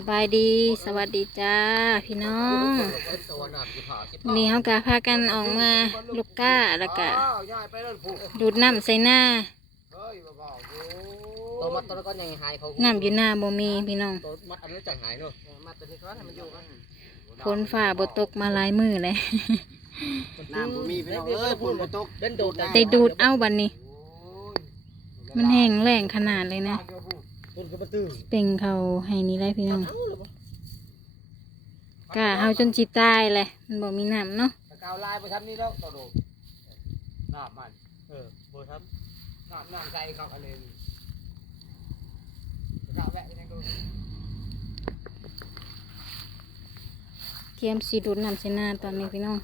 เขาพูดว่าสบายดีสวัสดีจ้าพี่น้องตะวันออกสิผ่าสิวันนี้เขากะพากันออกมาลูกก้าแล้วก็อ้าวยายไปแล้วผูกดูดน้ำใส่หน้าเฮ้ยบ่าวๆตัวมัดตัวนั้นก็ยังหายเขาน้ำอยู่หน้าบ่มีพี่น้องตัวมัดอันนี้จังหายเนอะมัดตัวนี้ก็ให้มันอยู่กันฝนฝ่าบ่ตกมาหลายมือเลยน้ำบ่มีพี่น้องเอ้ยฝนบ่ตกเล่นโดดได้ดูดเอาบัดนี้ มันแห้งแรงขนาดเลยนะ ฝนก็บ่ตื้อเป่งเขาให้นี่เลยพี่น้องกะเฮาจนจิตายเลยมันบ่มีน้ำเนาะตะกาวลายไปทำนี่แล้วตัวโดดน้ำมันเออบ่ทำน้ำน้ำใจเขาอะไรนี่ตะกาวแวะไปนั่นดูเตรียมสีดูดน้ำใส่หน้าตอนนี้พี่น้อง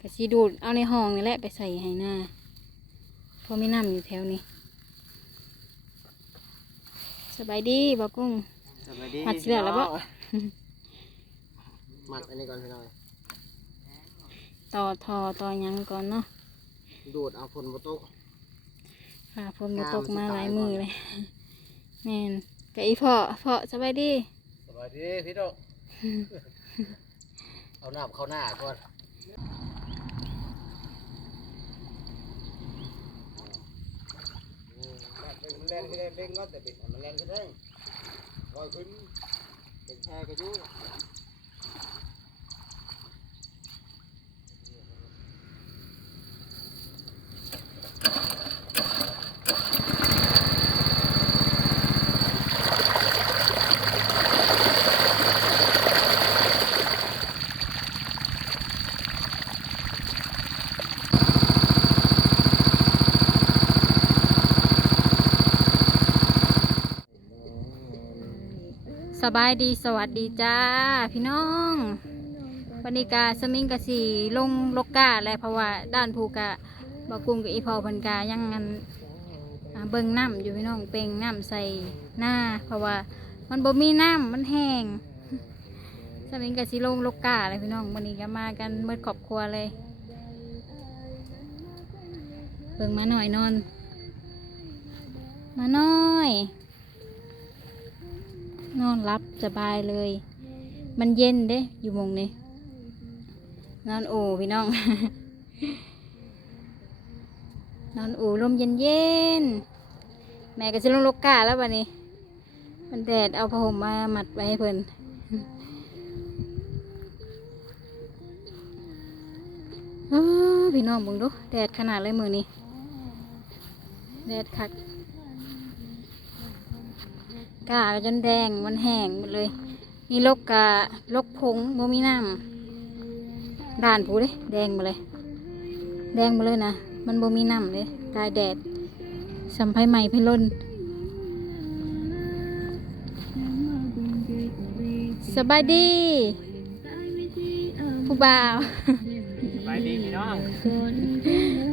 ก็สีดูดเอาในห้องนี่แหละไปใส่ให้หน้าเพราะมีน้ำอยู่แถวนี้ สบายดีบ่กุ้งสวัสดีมัดเสื้อแล้วบ่มัดอันนี้ก่อนพี่น้องต่อทอต่อหยังก่อนเนาะดูดเอาฝนบ่ตกฝ่าฝนมาตกมาหลายมือเลยแม่นกะอีพ่อพ่อสบายดีสวัสดีพี่โดเอาน้ำเข้าหน้าก่อนมัน แรงไม่ได้เร่งก็แต่เป็นมันแล่นก็ได้ลอยขึ้นเป็นแค่กระยุ สบายดีสวัสดีจ้า พี่น้อง วันนี้กาสมิงกะสีลงลกกาและเพราะว่าด้านภูกะบากุ้งกับอีพอพันกายังงันเบิ่งน้ำอยู่พี่น้องเป่งน้ำใส่หน้า เพราะว่ามันบ่มีน้ำมันแห้งสมิงกะสีลงลกกาเลยพี่น้องวันนี้ก็มากันเมื่อครอบครัวเลย เบิ่งมาหน่อยนอน มาหน่อย นอนรับสบายเลย มันเย็นเด้ อยู่มงนี้นอนอู่พี่น้อง นอนอู่ลมเย็นเย็นแม่ก็จะลงลกกาแล้ววันนี้ มันแดดเอาผ้าห่มมามัดไว้ให้เพิ่นพี่น้องเบิ่งดูแดดขนาดเลยมือนี้แดดคัก กาจนแดงมันแห้งหมดเลย นี่ลกกาลกพงบ่มีน้ำด่านผูเด้แดงมาเลย แดงมาเลยนะ มันบ่มีน้ำเลยตายแดดสัมไพใหม่ไพล่นสบายดี ผู้บ่าวสบายดีพี่น้อง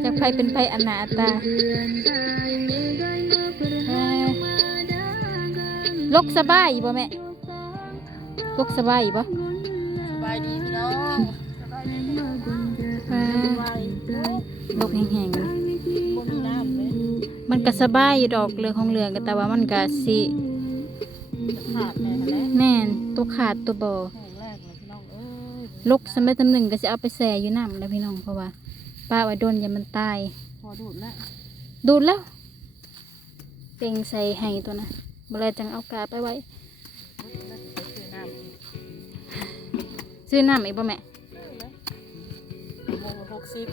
จากไพเป็นไพอนาตา ลกสบายอยู่บ่แม่ลกสบายอยู่บ่สบายดีพี่น้องเอ้ยลกแห้งๆเลยบ่มีน้ำเลยมันก็สบายอยู่ดอกเรื่องของเรื่องก็แต่ว่ามันก็สิจะขาดแน่แหละแม่นตัวขาดตัวบ่แห่งแรกเลยพี่น้องเอ้ยลกสมัยตำหนึ่งก็สิเอาไปแส่อยู่น้ำนะพี่น้องเพราะว่าป้าไว้โดนอย่ามันตายพอดูดแล้วดูดแล้วเต็งใส่ให้ตัวนะ บ่เลยจังเอากาไปไว้แล้วจะซื้อน้ำอีกซื้อน้ำอีกบ่แม่ซื้อแล้วโมงหกสิบ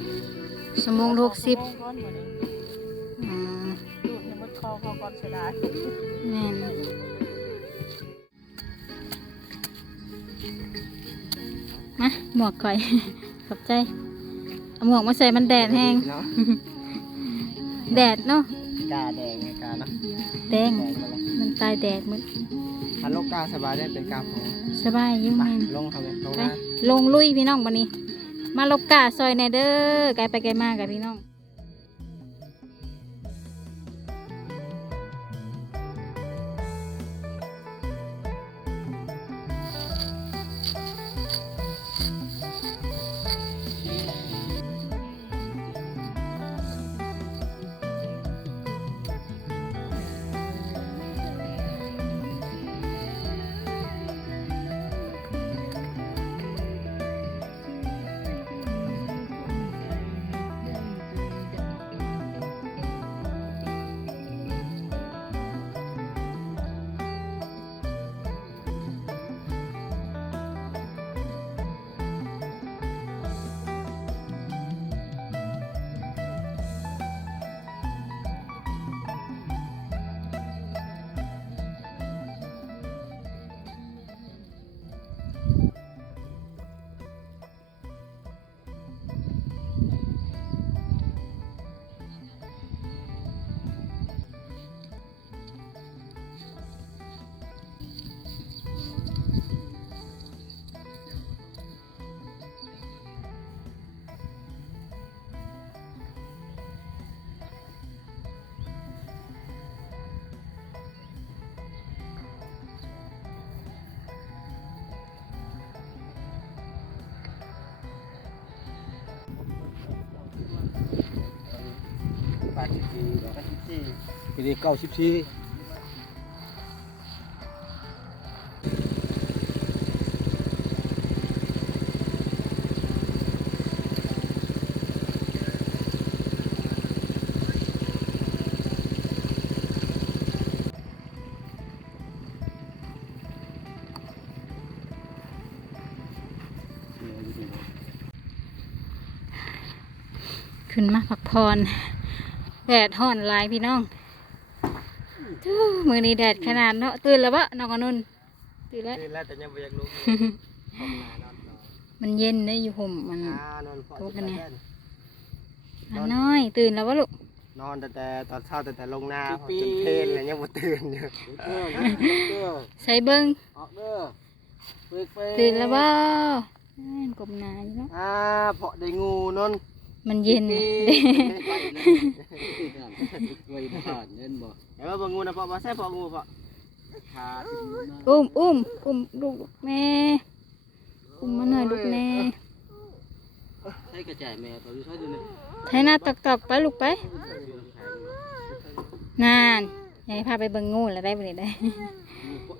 สมงหกสิบโมงก้อนหมดเลยอืมดูดให้หมดคอเขาก่อนเสียดายแม่นมาหมวกก่อย ขอบใจเอาหมวกมาใส่มันแดดแห้งเนาะแดดเนาะกาแดงไงกาเนาะแดง แดงมาแล้วมัน ตายแดดหมึดถ้าโลกกาสบายได้เป็นกาผมสบายอยิ่งไปแม่นลงทำเลยลงไปนะลงลุยพี่น้องวันนี้ มาลกกาซอยแหนเด้อไกลไปไกลมากับพี่น้อง ปดสิบสี่ปีนี้เก้าสิบสี่ขึ้นมาพักผ่อน แดดห่อนหลายพี่น้องทู้มือนี้แดดขนาดเนาะตื่นแล้ววะน้องอนุนตื่นแล้วตื่นแล้วแต่ยังไม่อยากลุกผมนอนนอนมันเย็นได้อยู่ห่มมันอ่านอนพอทุกอันเนี่ยอันน้อย ตื่นแล้ววะลูกนอนแต่แต่ตอนเช้าแต่แต่ลงนาจนเพลนเลยยังไม่ตื่นอยู่ใส่เบิ้งออกเด้อเปิดเปิดตื่นแล้วบ่กลมหนาอยู่เนาะอ่าเพาะได้งูนน มันเย็นปีไว้ผ่านเงินบ่เดี๋ยวว่าเบิ่งงูนะเพาะบ่ใช่เพาะงูเพาะขาดอุ้มอุ้มอุ้มลูกแม่อุ้มมาหน่อยลูกแม่ใช้กระจายแม่ตัวอยู่ใช้ดูนี่ให้หน้าตอกตอกๆไปลูกไปนานยายพาไปเบิ่งงูแล้วได้บ่ได้ได้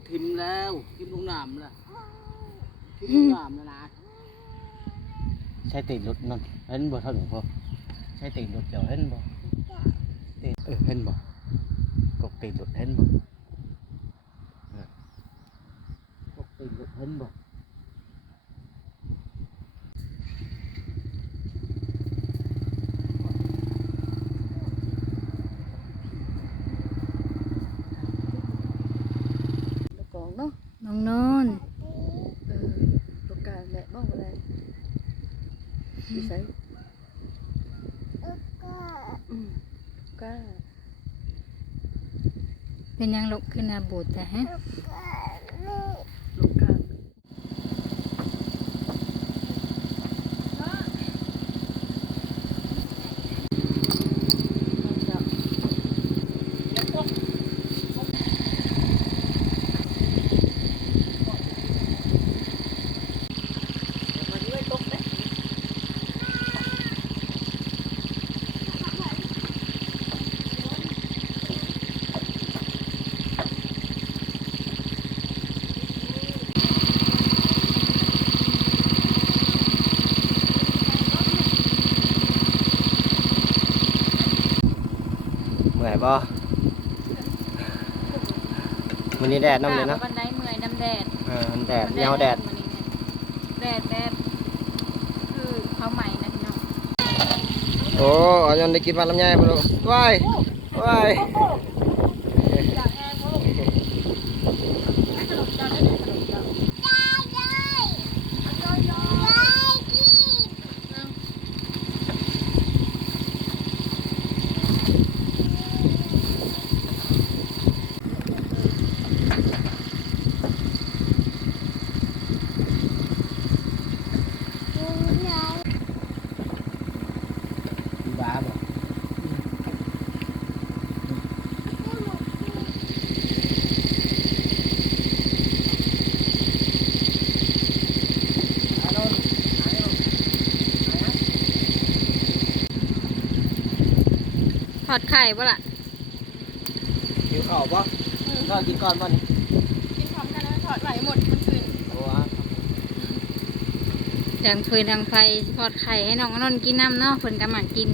ทิมแล้วทิมลงน้ำละทิมลงน้ำแล้วนะ ใช้ตีนรถนั่นเห็นบ่เท่าหนึ่งพ่อใช้ตีนรถเจ้าเห็นบ่ตีนเออเห็นบ่กบตีนรถเห็นบ่น่ะกบตีนรถเห็นบ่ ลูกกองเนาะ น้องนอน เออลูกกาแหละบ้องอะไรดีใส่อืมลูกกา เป็นยังลกขึ้นอาบูดแต่ฮะ ลูกกา เมื่อยบ่ วันนี้แดดน้ำเลยนะบันไดเมื่อยน้ำแดดเออมันแดดเหงาแดดแดดแดดคือเขาใหม่นะพี่น้องโอ้เอายนได้กินมาลำไยบ่ลูกว้ายว้าย ทอดไข่ปะล่ะหิวข้าวบ่ก็กินก่อนบ่นี่กินพร้อมกันแล้วถอดไหลหมดมันคืนโอ้แดงฟืนแดงไฟทอดไข่ให้น้องอนนท์กินน้ำเนาะเพิ่นกำลังกิน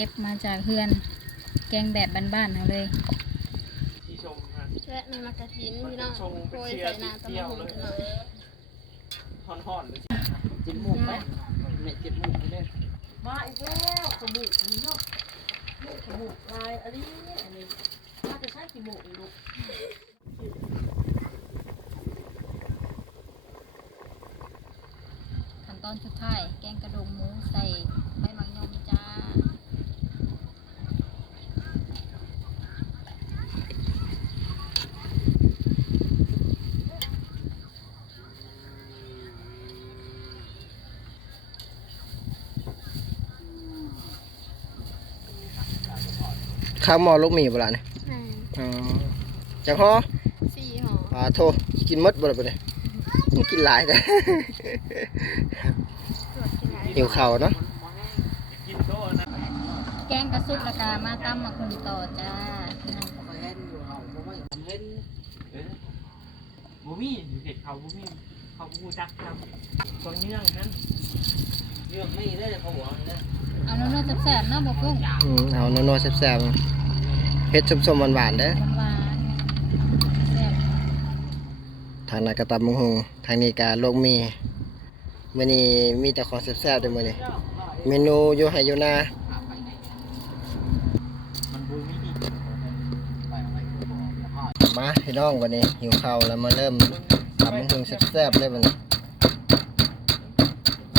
เก็บมาจากเฮือน แกงแบบบ้านๆเอาเลยที่ชมฮะและในมักกะทินพี่น้องโปรยใส่น้ำตะมุเลยหน่อยห่อนๆเลยจิ้มหมูไหมเม็ดจิ้มหมูกนี่เด้มาอีกแล้วสมุกนี่เนาะสมุกลายอันนี้อันนี้น่าจะใช้กี่หมูอีลูกขั้นตอนสุดท้ายแกงกระดูกหมูใส่ใบมังยมจ้า ข้าวหมอลูกหมีบ่ล่ะนี่อ๋อจังฮอสี่ห่ออ่าโทกินหมดบ่ล่ะบ่เนี่ยกินหลายแต่ตรวจที่ไหนหิวข้าวเนาะกินะแกงกระซุปราคามาตั้มมาคุมต่อจ้าไปเห็นอยู่เฮาบ่ไม่ทำเห็นเออบูมี่เด็กเขาบูมี่เขาบูจักครับคนเนื่องนั้นเรื่องนี้ได้อเขาบอกนะเอาโน้ตๆแซ่บๆเนาะบกุ้งอืมเอานัวๆแซ่บๆ เผ็ดส้มๆหวานๆเด้อหวานๆแซ่บทางนั้นก็ตำบักหุ่งทางนี้ก็ลูกหมีมื้อนี้มีแต่ของแซ่บๆเด้อมื้อนี้เมนูอยู่ไห้อยู่นามันบูมี่ดีไปเอาไปก็บอกแล้วฮอดมาพี่น้องวันนี้หิวข้าวแล้วมาเริ่มตำบักหุ่งแซ่บๆเลยบัดนี้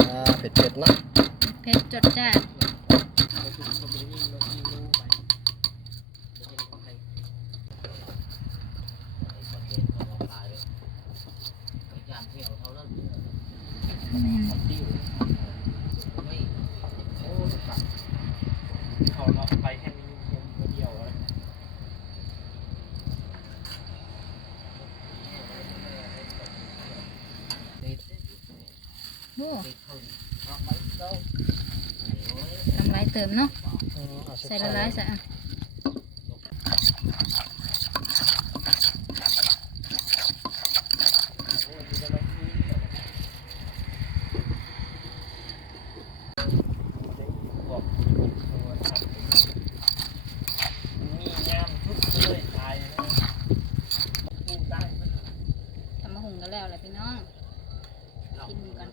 อ่าเผ็ดๆเนาะเผ็ดจดจ้าด อืม เขาเราไปแค่นี้คนเดียวเลย โอ้ทำไรเติมเนาะอืมเอาใส่แซ่ละบๆลายซะอะ มีงามทุกเลยตายนะพูดได้ ทำมะหุงกันแล้วแหละพี่น้องกินกัน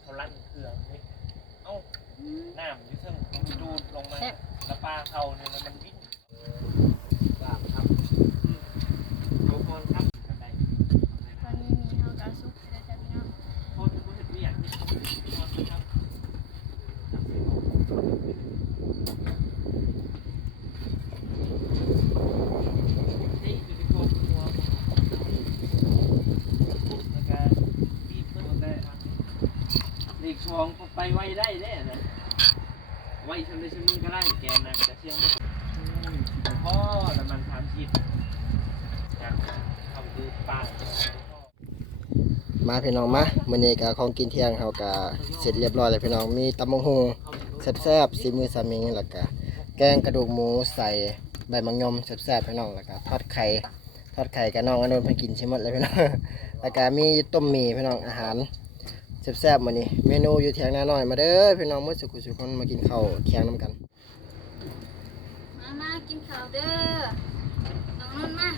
เขาลั่นเครื่องนี่เอ้าน้ำอยู่ซึ่งมันดูดลงมาแล้วปลาเขาเนี่ยมันวิ่ง บ้างครับ เขาพอนครับกันได้ ตอนนี้มีเฮากาซุปได้จ้ะพี่น้อง พอนผู้เห็นวิอยากที่พอนครับนี่คือที่พวกตัวแล้วก็บีบตัวได้เด็กช่วง ไปไวได้แน่นะไวชนได้ชนนี้ก็ได้แกนะจะเชียงพ่อแล้วมันถามชิดจากทำดูปากมาพี่น้องมามื้อนี้ก็ของกินเที่ยงเฮาก็เสร็จเรียบร้อยแล้วพี่น้องมีตำบักหุ่งแซ่บๆสีมือสามีแล้วก็แกงกระดูกหมูใส่ใบมังยมแซ่บๆพี่น้องแล้วก็ทอดไข่ทอดไข่กับน้องอนนเพิ่นกินใช่หมดเลยพี่น้องแล้วก็มีต้มหมี่พี่น้องอาหาร แซ่บๆมื้อนี้เมนูอยู่เที่ยงนาน้อยมาเด้อพี่น้องมื้อสุขสุขคนมากินข้าวเที่ยงนํกัน มามากินข้าวเด้อน้องนุ่นมา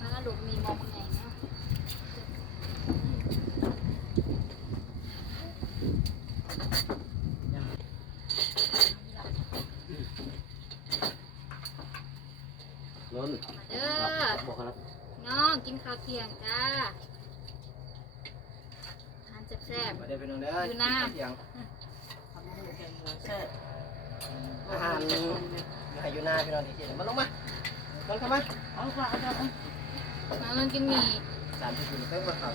มาลูกมีมองไงเนาะล้นเด้อบอกครับน้องกินข้าวเที่ยงจ้าทาน แซ่บมาเด้อพี่น้องเด้ออยู่นาเที่ยงอาหารอยู่ให้อยู่หน้าพี่น้องที่เขียนมาลงมาลงเข้ามาเอาเข้ามาเอาเข้ามาๆน้องนุ่นกินหมี่สามที่กินเพิ่มมาข่าว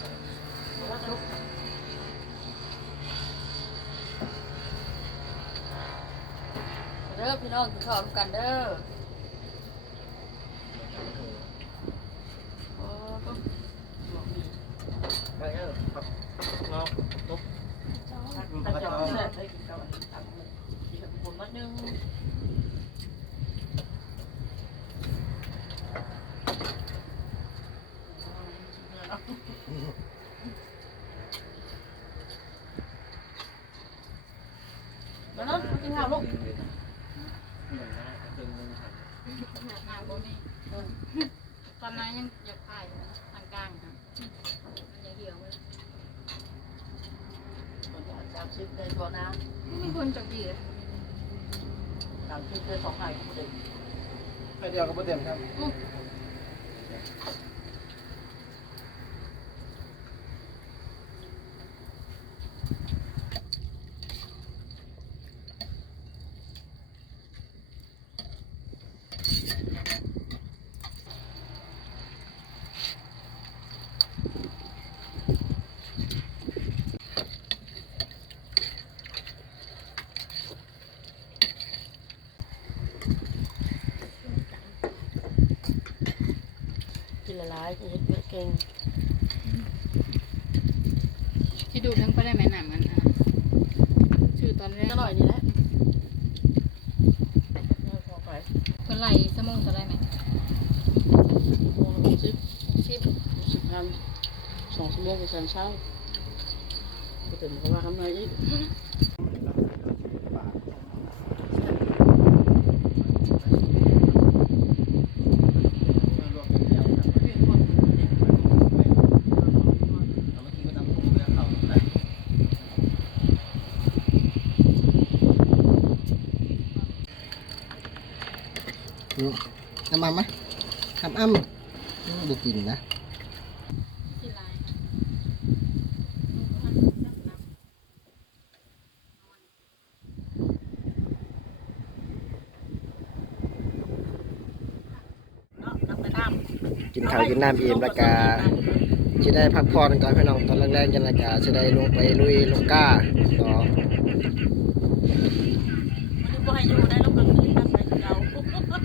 เด้อพี่น้องกินข้าวกันเด้อโอ้ก็ ไปเออครับ เนาะตุ๊บถ้าจะเอาแซ่บได้กินกับอันนี้ตักหมูกินกับคนมัดหนึงมาเนาะมากินข้าวครึ่งหนึงครับหาบ่มีตอนนั้นยังอยากถ่ายอยู่นะทางกลางค่ะมันยังเหี่ยวเลยสามสิบได้ตัวนะไม่มีคนจับดีเลยสามสิบได้สองไข่ก็ไม่ได้ไปเดียวก็บ่เต็มครับกิน กินเห็ดเยอะเก่งที่ดูทั้งไปได้ไหมหนามกันอะชื่อตอนแรกจะหน่อยนี่แหละเอาพอไปเพิ่นไล่สมองเท่าไรไหมโมงหกสิบสิบหกสิบพันสองชั่วโมงก็แสนเช้าก็ถึงเพราะว่าทำไงอีกำมันไหมทำอ้ำบุกินนะที่ไล่เนะกินข้าวกินน้ำอิ่มแล้วก็จะได้พักผ่อนก่อนพี่น้องตอนแรกๆกันแล้วก็จะได้ลงไปลุยลงก้าต่อ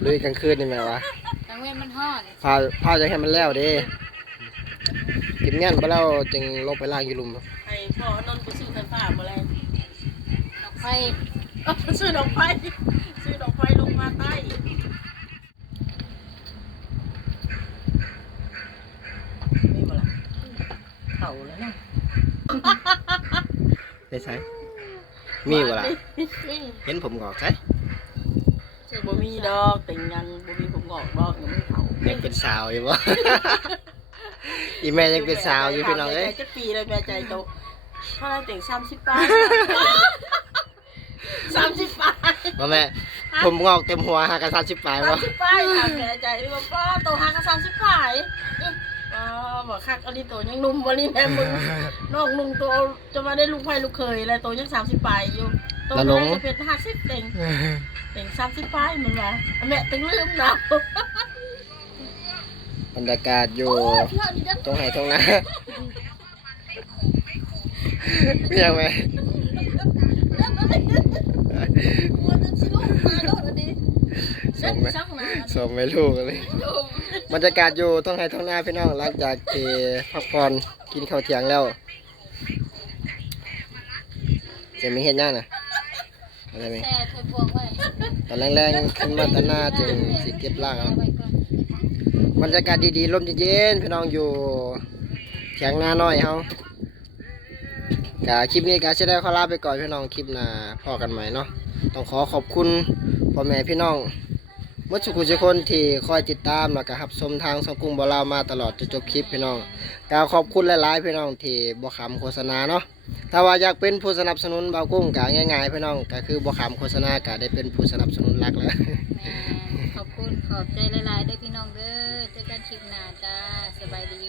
ลุยกลางคืนนี่แม่วะกลางเว้นมันฮอดพาพาจะให้มันแล้วเด้กินงั้นไปแล้วจึงลงไปล่างอยู่ลุมให้พ่อนนท์ไปซื้อไฟฟ้ามาเลยดอกไฟซื้อดอกไฟซื้อดอกไฟลงมาใต้ไม่มาละเข่าแล้วเนาะได้ใช่มีวะล่ะเห็นผมงอกใช่ บ่มีดอกแต่งยังบ่มีผมงอกดอกยังไม่เข่ายังเป็นสาวอยู่บ่ อีแม่ยังเป็นสาวอยู่พี่น้องเอ้ยจะปีเลยแม่ใจโตเท่าไรแต่งสามสิบปลายสามสิบปลายว่าแม่ผมงอกเต็มหัวหากันสามสิบปลายสาบ่มสิบปลายทำแม่ใจนี่ว่าป้าโตหากันสามสิบปลายอ๋อบอกคักอันนี้โตยังหนุ่มวันนี้แม่มึงน้องนุ่งโตจะมาได้ลูกไผ่ลูกเคยแล้วโตยังสามสิบปลายอยู่ โตน่าจะเป็นห้าสิบเต็งเต็งสามสิบปลายมันว่าแม่เต็งลืมนะบรรยากาศอยู่ตรงไหนตรงนั้นเมียไหมมันจะชิลุกมาโดดอันนี้ส่งไหมช่างนะส่งไม่ลูกเลยบรรยากาศอยู่ตรงไหนตรงหน้าพี่น้องหลังจากที่พักผ่อนกินข้าวเที่ยงแล้วจะมีเห็นยังน่ะ อะไรไหมแช่ถ้วยพวงไว้ตอนแรงๆขึ้นมาตอนหน้าจึงสิเก็บล่างเอาไว้ก่อนบรรยากาศดีๆลมเย็นๆพี่น้องอยู่เถียงนาน้อยเฮากะคลิปนี้กะจะได้ขอลาไปก่อนพี่น้องคลิปหน้าพอกันใหม่เนาะต้องขอขอบคุณพ่อแม่พี่น้องเมื่อสุขุทุกคนที่คอยติดตามแล้วก็รับชมทางสองกรุงบอลาวมาตลอดจนจบคลิปพี่น้อง กาขอบคุณหลายๆพี่น้องที่บ่คำโฆษณาเนาะถ้าว่าอยากเป็นผู้สนับสนุนเบากุ้งก็ง่ายๆพี่น้องก็คือบ่คำโฆษณาก็ได้เป็นผู้สนับสนุนหลักแล้วแม่ขอบคุณขอบใจหลายๆเด้อพี่น้องเด้อเจอกันคลิปหน้าจ้าสบายดี